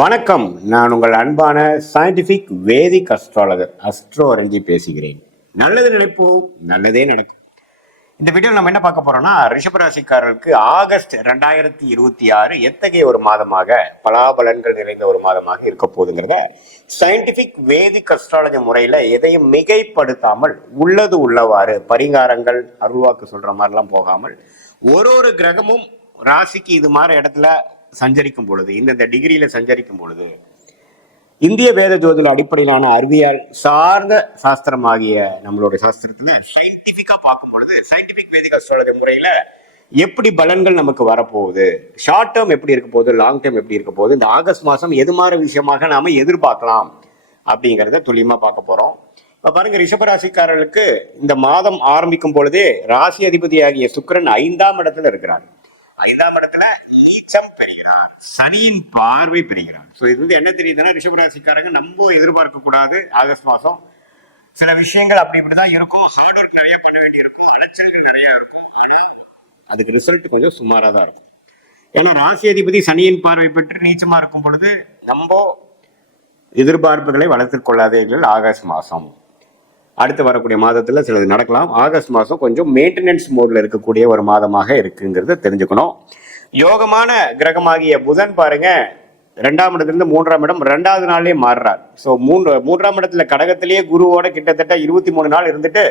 வணக்கம். நான் உங்கள் அன்பான சயின்டிபிக் வேதிக் அஸ்ட்ராலஜர் அஸ்ட்ரோ ரஞ்சி பேசுகிறேன். நல்லது நினைப்போம், நல்லதே நடக்கும். இந்த வீடியோ நம்ம என்ன பார்க்க போறோம்னா, ரிஷபராசிக்காரர்களுக்கு ஆகஸ்ட் 2026 எத்தகைய ஒரு மாதமாக, பலாபலன்கள் நிறைந்த ஒரு மாதமாக இருக்க போகுதுங்கிறத சயின்டிபிக் வேதிக் அஸ்ட்ராலஜி முறையில எதையும் மிகைப்படுத்தாமல் உள்ளது உள்ளவாறு பரிகாரங்கள் அருள்வாக்கு சொல்ற மாதிரிலாம் போகாமல் ஒரு கிரகமும் ராசிக்கு இது மாதிரி இடத்துல சஞ்சரிக்கும் பொழுது, இந்த டிகிரியில சஞ்சரிக்கும் பொழுது, இந்திய வேத ஜோதிட அடிப்படையிலான அறிவியல் சார்ந்த சாஸ்திரமாகிய நம்மளுடைய சாஸ்திரத்துல சயின்டிபிக்கா பார்க்கும் பொழுது, சயின்டிபிக் வேதிக் அஸ்ட்ராலஜி முறையில எப்படி பலன்கள் நமக்கு வரப்போகுது, ஷார்ட் டேர்ம் எப்படி இருக்க போகுது, லாங் டேர்ம் எப்படி இருக்க போகுது, இந்த ஆகஸ்ட் மாசம் எது மாதிரி விஷயமாக நாம எதிர்பார்க்கலாம் அப்படிங்கிறத துல்லியமா பார்க்க போறோம். இப்ப பாருங்க, ரிஷபராசிக்காரர்களுக்கு இந்த மாதம் ஆரம்பிக்கும் பொழுதே ராசி அதிபதியாகிய சுக்கிரன் 5ஆம் இடத்துல இருக்கிறார். 5ஆம் இடத்துல நீச்சம் பெறுகிறார், சனியின் பார்வை பெறுகிறார். ஸோ இது வந்து என்ன தெரியுதுன்னா, ரிஷபராசிக்காரங்க நம்ம எதிர்பார்க்க கூடாது. ஆகஸ்ட் மாசம் சில விஷயங்கள் அப்படி இப்படிதான் இருக்கும். ஹார்ட் ஒர்க் நிறைய பண்ண வேண்டி இருக்கும், அலைச்சல்கள் நிறைய இருக்கும். ஆனா அதுக்கு ரிசல்ட் கொஞ்சம் சுமாரா தான் இருக்கும். ஏன்னா ராசி அதிபதி சனியின் பார்வை பெற்று நீச்சமா இருக்கும் பொழுது நம்ம எதிர்பார்ப்புகளை வளர்த்துக் கொள்ளாதீர்கள். ஆகஸ்ட் மாசம் அடுத்து வரக்கூடிய மாதத்துல சிலது நடக்கலாம். ஆகஸ்ட் மாசம் கொஞ்சம் மெயின்டெனன்ஸ் மோட்ல இருக்கக்கூடிய ஒரு மாதமாக இருக்குங்கிறத தெரிஞ்சுக்கணும். யோகமான கிரகமாகிய புதன் பாருங்க, 2ஆம் இடத்துல 3ஆம் இடம் 2வது நாள்லயே மாறுறார். ஸோ 3ஆம் இடத்துல கடகத்திலேயே குருவோட கிட்டத்தட்ட 23 நாள் இருந்துட்டு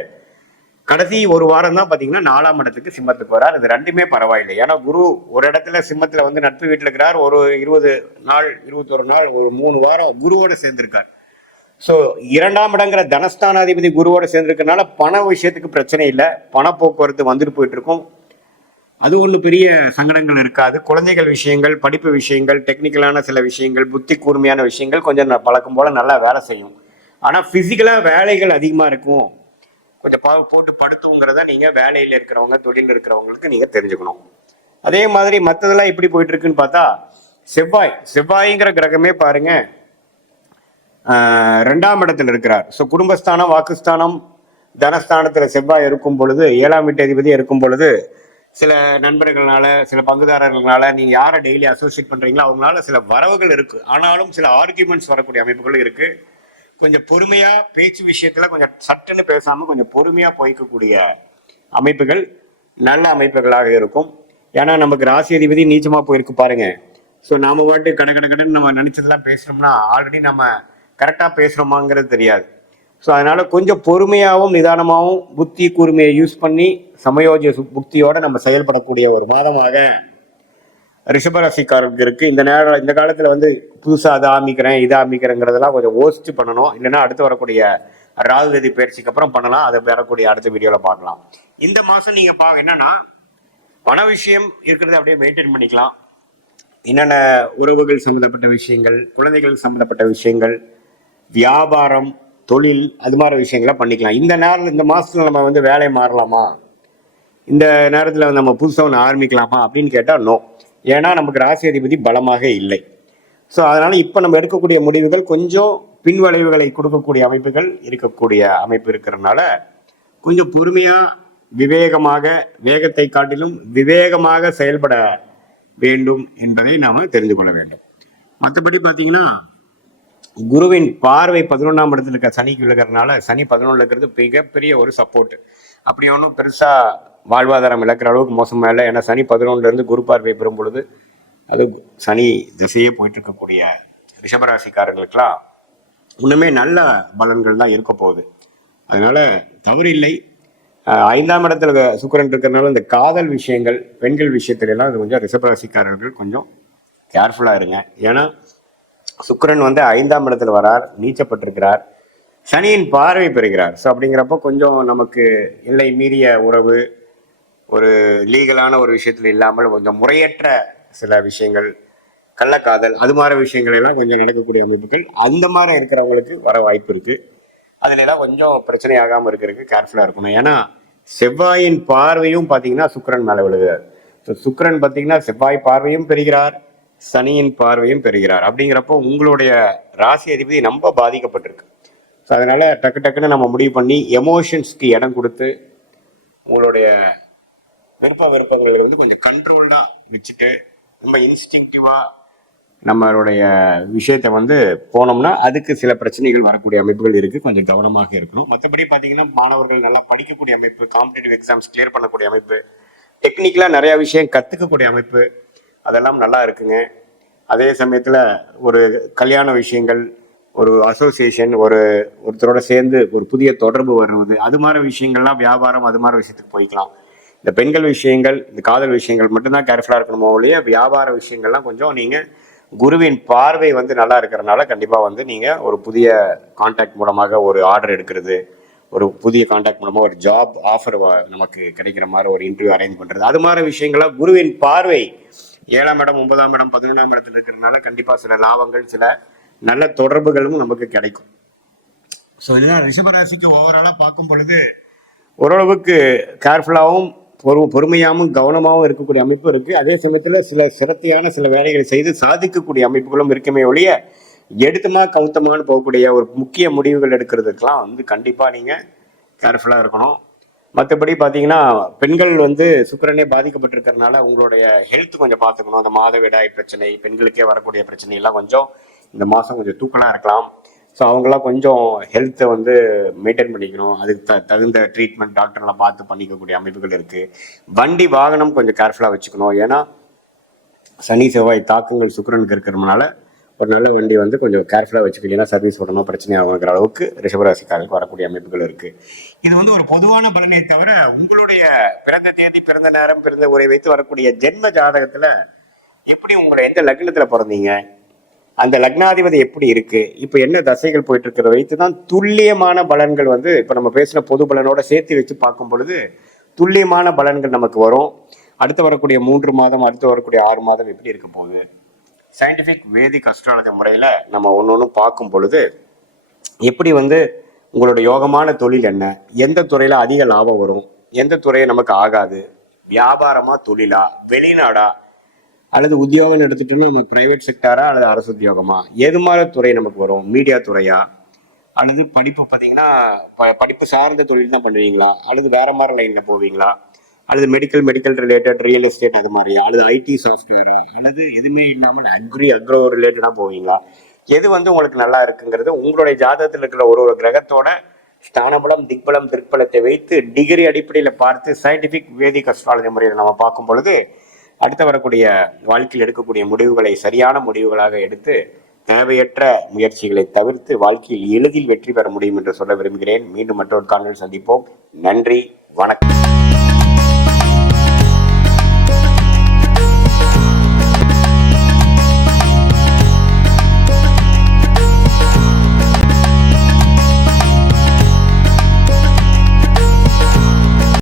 கடைசி ஒரு வாரம் தான் பாத்தீங்கன்னா 4ஆம் இடத்துக்கு சிம்மத்துக்கு வரார். இது ரெண்டுமே பரவாயில்லை. ஏன்னா குரு ஒரு இடத்துல சிம்மத்துல வந்து நட்பு வீட்டுல இருக்கிறார். ஒரு 20 நாள் 21 நாள் ஒரு 3 வாரம் குருவோட சேர்ந்திருக்கார். ஸோ 2ஆம் இடங்கிற தனஸ்தானாதிபதி குருவோட சேர்ந்திருக்கனால பண விஷயத்துக்கு பிரச்சனை இல்லை. பண போக்குவரத்து வந்துட்டு போயிட்டு இருக்கும். அது ஒன்றும் பெரிய சங்கடங்கள் இருக்காது. குழந்தைகள் விஷயங்கள், படிப்பு விஷயங்கள், டெக்னிக்கலான சில விஷயங்கள், புத்தி கூர்மையான விஷயங்கள் கொஞ்சம் பழக்கம் போல நல்லா வேலை செய்யும். ஆனால் பிசிக்கலா வேலைகள் அதிகமா இருக்கும். கொஞ்சம் போட்டு படுத்துங்கிறத நீங்க வேலையில இருக்கிறவங்க, தொழில் இருக்கிறவங்களுக்கு நீங்க தெரிஞ்சுக்கணும். அதே மாதிரி மற்றதெல்லாம் எப்படி போயிட்டு இருக்குன்னு பார்த்தா, செவ்வாய்ங்கிற கிரகமே பாருங்க 2ஆம் இடத்துல இருக்கிறார். ஸோ குடும்பஸ்தானம், வாக்குஸ்தானம், தனஸ்தானத்துல செவ்வாய் இருக்கும் பொழுது, 7ஆம் வீட்டு அதிபதி இருக்கும் பொழுது சில நண்பர்களால, சில பங்குதாரர்களால, நீங்க யாரை டெய்லி அசோசியேட் பண்றீங்களோ அவங்களால சில வரவுகள் இருக்கு. ஆனாலும் சில ஆர்கியூமெண்ட்ஸ் வரக்கூடிய அமைப்புகள் இருக்கு. கொஞ்சம் பொறுமையா பேச்சு விஷயத்துல கொஞ்சம் சட்டுன்னு பேசாம கொஞ்சம் பொறுமையா போய்க்கக்கூடிய அமைப்புகள் நல்ல அமைப்புகளாக இருக்கும். ஏன்னா நமக்கு ராசி அதிபதி நீச்சமா போயிருக்கு பாருங்க. ஸோ நாம பாட்டு கடன் நம்ம நினைச்சதெல்லாம் பேசுறோம்னா ஆல்ரெடி நம்ம கரெக்டா பேசுறோமாங்கிறது தெரியாது. ஸோ அதனால கொஞ்சம் பொறுமையாகவும் நிதானமாகவும் புத்தி கூர்மையை யூஸ் பண்ணி சமயோஜிய புத்தியோட நம்ம செயல்படக்கூடிய ஒரு மாதமாக ரிஷபராசிக்காரருக்கு இருக்கு. இந்த காலத்துல வந்து புதுசா அதை ஆரம்பிக்கிறேன் இதை ஆரம்பிக்கிறேங்கிறதெல்லாம் கொஞ்சம் யோசிச்சு பண்ணணும். இல்லைன்னா அடுத்து வரக்கூடிய ராகுகதி பயிற்சிக்கு அப்புறம் பண்ணலாம். அதை பெறக்கூடிய அடுத்த வீடியோல பார்க்கலாம். இந்த மாசம் நீங்க என்னன்னா, பண விஷயம் இருக்கிறத அப்படியே மெயின்டைன் பண்ணிக்கலாம். என்னென்ன உறவுகள் சம்பந்தப்பட்ட விஷயங்கள், குழந்தைகள் சம்பந்தப்பட்ட விஷயங்கள், வியாபாரம், தொழில், அது மாதிரி விஷயங்களை பண்ணிக்கலாம். இந்த மாசத்துல நம்ம வந்து வேலை மாறலாமா, இந்த நேரத்துல நம்ம புதுசாக ஒன்று ஆரம்பிக்கலாமா அப்படின்னு கேட்டா நோ. ஏன்னா நமக்கு ராசி அதிபதி பலமாக இல்லை. ஸோ அதனால இப்ப நம்ம எடுக்கக்கூடிய முடிவுகள் கொஞ்சம் பின்வளைவுகளை கொடுக்கக்கூடிய அமைப்புகள் இருக்கக்கூடிய அமைப்பு இருக்கிறதுனால கொஞ்சம் பொறுமையா விவேகமாக, வேகத்தை காட்டிலும் விவேகமாக செயல்பட வேண்டும் என்பதை நாம தெரிந்து கொள்ள வேண்டும். மற்றபடி பாத்தீங்கன்னா, குருவின் பார்வை 11ஆம் இடத்துல இருக்க சனிக்கு விழுகிறதுனால, சனி 11 இருக்கிறது மிகப்பெரிய ஒரு சப்போர்ட். அப்படி ஒன்றும் பெருசா வாழ்வாதாரம் இழக்கிற அளவுக்கு மோசமா இல்லை. ஏன்னா சனி 11ல இருந்து குரு பார்வை பெறும் பொழுது அது சனி திசையே போயிட்டு இருக்கக்கூடிய ரிஷபராசிக்காரர்களுக்கெல்லாம் இன்னுமே நல்ல பலன்கள் தான் இருக்க போகுது. அதனால தவறு இல்லை. 5ஆம் இடத்துல சுக்கிரன் இருக்கிறதுனால இந்த காதல் விஷயங்கள், பெண்கள் விஷயத்துல எல்லாம் அது கொஞ்சம் ரிஷபராசிக்காரர்கள் கொஞ்சம் கேர்ஃபுல்லா இருங்க. ஏன்னா சுக்கிரன் வந்து 5ஆம் இடத்துல வரார், நீச்சப்பட்டிருக்கிறார், சனியின் பார்வை பெறுகிறார். ஸோ அப்படிங்கிறப்போ கொஞ்சம் நமக்கு எல்லை மீறிய உறவு, ஒரு லீகலான ஒரு விஷயத்துல இல்லாமல் கொஞ்சம் முறையற்ற சில விஷயங்கள், கள்ளக்காதல், அது மாதிரி விஷயங்கள் எல்லாம் கொஞ்சம் நடக்கக்கூடிய அமைப்புகள் அந்த மாதிரி இருக்கிறவங்களுக்கு வர வாய்ப்பு இருக்கு. அதுல எல்லாம் கொஞ்சம் பிரச்சனை ஆகாம இருக்கிறதுக்கு கேர்ஃபுல்லா இருக்கணும். ஏன்னா செவ்வாயின் பார்வையும் பாத்தீங்கன்னா சுக்கிரன் மேல விழுகிறார். சுக்கிரன் பாத்தீங்கன்னா செவ்வாய் பார்வையும் பெறுகிறார், சனியின் பார்வையும் பெறுகிறார். அப்படிங்கிறப்போ உங்களுடைய ராசி அதிபதி ரொம்ப பாதிக்கப்பட்டிருக்கு. ஸோ அதனால டக்குன்னு நம்ம முடிவு பண்ணி எமோஷன்ஸ்க்கு இடம் கொடுத்து உங்களுடைய விருப்பங்களை வந்து கொஞ்சம் கண்ட்ரோல்டா வச்சுட்டு ரொம்ப இன்ஸ்டிங்டிவா நம்மளுடைய விஷயத்தை வந்து போனோம்னா அதுக்கு சில பிரச்சனைகள் வரக்கூடிய அமைப்புகள் இருக்குது. கொஞ்சம் கவனமாக இருக்கணும். மற்றபடி பார்த்தீங்கன்னா மாணவர்கள் நல்லா படிக்கக்கூடிய அமைப்பு, காம்படிட்டிவ் எக்ஸாம்ஸ் கிளியர் பண்ணக்கூடிய அமைப்பு, டெக்னிக்கலாக நிறையா விஷயம் கற்றுக்கக்கூடிய அமைப்பு, அதெல்லாம் நல்லா இருக்குங்க. அதே சமயத்தில் ஒரு கல்யாண விஷயங்கள், ஒரு அசோசியேஷன், ஒருத்தரோட சேர்ந்து ஒரு புதிய தொடர்பு வருவது, அது மாதிரி விஷயங்கள்லாம் வியாபாரம், அது மாதிரி விஷயத்துக்கு போய்க்கலாம். இந்த பெண்கள் விஷயங்கள், இந்த காதல் விஷயங்கள் மட்டும்தான் கேர்ஃபுல்லாக இருக்கணுமோ ஒழிய வியாபார விஷயங்கள்லாம் கொஞ்சம் நீங்கள் குருவின் பார்வை வந்து நல்லா இருக்கிறனால கண்டிப்பாக வந்து நீங்கள் ஒரு புதிய கான்டாக்ட் மூலமாக ஒரு ஆர்டர் எடுக்கிறது, ஒரு புதிய கான்டாக்ட் மூலமாக ஒரு ஜாப் ஆஃபர் நமக்கு கிடைக்கிற மாதிரி ஒரு இன்டர்வியூ அரேஞ்ச் பண்ணுறது, அது மாதிரி விஷயங்கள்லாம் குருவின் பார்வை 7ஆம் இடம், 9ஆம் இடம், 11ஆம் இடத்துல இருக்கிறதுனால கண்டிப்பாக சில லாபங்கள், சில நல்ல தொடர்புகளும் நமக்கு கிடைக்கும். ஸோ இதனால் ரிஷபராசிக்கு ஓவராலாக பார்க்கும் பொழுது ஓரளவுக்கு கேர்ஃபுல்லாகவும் பொறுமையாகவும் கவனமாகவும் இருக்கக்கூடிய அமைப்பு இருக்கு. அதே சமயத்தில் சில சிரத்தையான சில வேலைகளை செய்து சாதிக்கக்கூடிய அமைப்புகளும் இருக்குமே ஒழிய எடுத்தமா கவுத்தமானு போகக்கூடிய ஒரு முக்கிய முடிவுகள் எடுக்கிறதுக்கெல்லாம் வந்து கண்டிப்பாக நீங்கள் கேர்ஃபுல்லாக இருக்கணும். மற்றபடி பார்த்தீங்கன்னா பெண்கள் வந்து சுக்கிரனே பாதிக்கப்பட்டிருக்கிறதுனால உங்களுடைய ஹெல்த் கொஞ்சம் பார்த்துக்கணும். அந்த மாதவிடாய் பிரச்சனை, பெண்களுக்கே வரக்கூடிய பிரச்சனை எல்லாம் கொஞ்சம் இந்த மாதம் கொஞ்சம் தூக்கலாக இருக்கலாம். ஸோ அவங்களாம் கொஞ்சம் ஹெல்த்தை வந்து மெயின்டைன் பண்ணிக்கணும். அதுக்கு தகுந்த ட்ரீட்மெண்ட் டாக்டர்லாம் பார்த்து பண்ணிக்கக்கூடிய அமைப்புகள் இருக்குது. வண்டி வாகனம் கொஞ்சம் கேர்ஃபுல்லாக வச்சுக்கணும். ஏன்னா சனி செவ்வாய் தாக்கங்கள் சுக்கிரனுக்கு இருக்கிறதுனால ஒரு நல்ல வண்டி வந்து கொஞ்சம் கேர்ஃபுல்லாக வச்சுக்கலைன்னா சர்வீஸ் உடனே பிரச்சனையாகிற அளவுக்கு ரிஷபராசிக்காரருக்கு வரக்கூடிய அமைப்புகள் இருக்குது. இது வந்து ஒரு பொதுவான பலனை தவிர உங்களுடைய பிறந்த தேதி, பிறந்த நேரம், பிறந்த உரை வைத்து வரக்கூடிய ஜென்ம ஜாதகத்தில் எப்படி உங்களை எந்த லக்னத்தில் பிறந்தீங்க, அந்த லக்னாதிபதி எப்படி இருக்கு, இப்போ என்ன தசைகள் போயிட்டு இருக்கிறத வைத்து தான் துல்லியமான பலன்கள் வந்து இப்போ நம்ம பேசின பொது பலனோட சேர்த்து வச்சு பார்க்கும் பொழுது துல்லியமான பலன்கள் நமக்கு வரும். அடுத்து வரக்கூடிய 3 மாதம், அடுத்து வரக்கூடிய 6 மாதம் எப்படி இருக்க போகுது, சயின்டிஃபிக் வேதிக் அஸ்ட்ராலஜி முறையில் நம்ம ஒன்று பார்க்கும் பொழுது எப்படி வந்து உங்களோட யோகமான தொழில் என்ன, எந்த துறையில் அதிக லாபம் வரும், எந்த துறையை நமக்கு ஆகாது, வியாபாரமா, தொழிலா, வெளிநாடா, அல்லது உத்தியோகம் எடுத்துட்டோம்னா நம்ம பிரைவேட் செக்டாரா அல்லது அரசு உத்தியோகமா, எது மாதிரி துறை நமக்கு வரும், மீடியா துறையா, அல்லது படிப்பு பார்த்தீங்கன்னா படிப்பு சார்ந்த தொழில் தான் பண்ணுவீங்களா, அல்லது வேற மாதிரி லைனில் போவீங்களா, அல்லது மெடிக்கல் ரிலேட்டட், ரியல் எஸ்டேட் அது மாதிரியா, அல்லது ஐடி சாஃப்ட்வேரா, அல்லது எதுவுமே இல்லாமல் அக்ரோ ரிலேட்டடாக போவீங்களா, எது வந்து உங்களுக்கு நல்லா இருக்குங்கிறது உங்களுடைய ஜாதகத்தில் இருக்கிற ஒரு கிரகத்தோட ஸ்தானபலம், திக்பலம், திருப்பலத்தை வைத்து டிகிரி அடிப்படையில் பார்த்து சயின்டிஃபிக் வேதிக் அஸ்ட்ராலஜி முறையில் நம்ம பார்க்கும் பொழுது அடுத்து வரக்கூடிய வாழ்க்கையில் எடுக்கக்கூடிய முடிவுகளை சரியான முடிவுகளாக எடுத்து தேவையற்ற முயற்சிகளை தவிர்த்து வாழ்க்கையில் எளிதில் வெற்றி பெற முடியும் என்று சொல்ல விரும்புகிறேன். மீண்டும் மற்றொரு காணொளியில் சந்திப்போம். நன்றி, வணக்கம்.